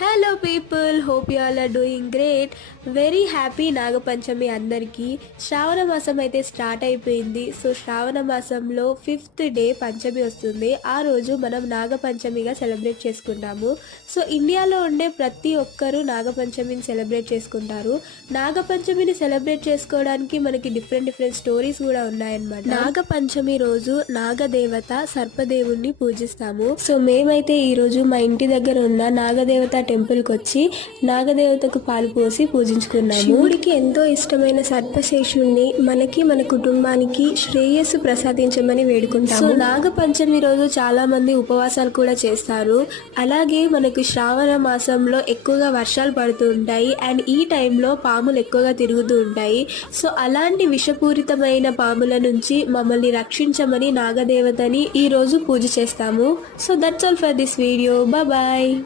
Hello people, hope you all are doing great. Very happy Nagapanchami అందరికీ. శ్రావణ మాసం అయితే స్టార్ట్ అయిపోయింది. సో శ్రావణ మాసంలో 5th డే పంచమి వస్తుంది. ఆ రోజు మనం నాగపంచమిగా సెలబ్రేట్ చేసుకుంటాము. సో ఇండియాలో ఉండే ప్రతి ఒక్కరూ నాగపంచమిని సెలబ్రేట్ చేసుకుంటారు. నాగపంచమిని సెలబ్రేట్ చేసుకోవడానికి మనకి డిఫరెంట్ స్టోరీస్ కూడా ఉన్నాయన్నమాట. నాగపంచమి రోజు నాగదేవత సర్పదేవుణ్ణి పూజిస్తాము. సో మేమైతే ఈరోజు మా ఇంటి దగ్గర ఉన్న నాగదేవత టెంపుల్కి వచ్చి నాగదేవతకు పాలు పోసి పూజించుకున్నాము. శివుడికి ఎంతో ఇష్టమైన సర్పశేషుణ్ణి మనకి మన కుటుంబానికి శ్రేయస్సు ప్రసాదించమని వేడుకుంటాము. సో నాగపంచమి రోజు చాలా మంది ఉపవాసాలు కూడా చేస్తారు. అలాగే మనకు శ్రావణ మాసంలో ఎక్కువగా వర్షాలు పడుతూ ఉంటాయి అండ్ ఈ టైంలో పాములు ఎక్కువగా తిరుగుతూ ఉంటాయి. సో అలాంటి విషపూరితమైన పాముల నుంచి మమ్మల్ని రక్షించమని నాగదేవతని ఈ రోజు పూజ చేస్తాము. So that's all for this video. Bye.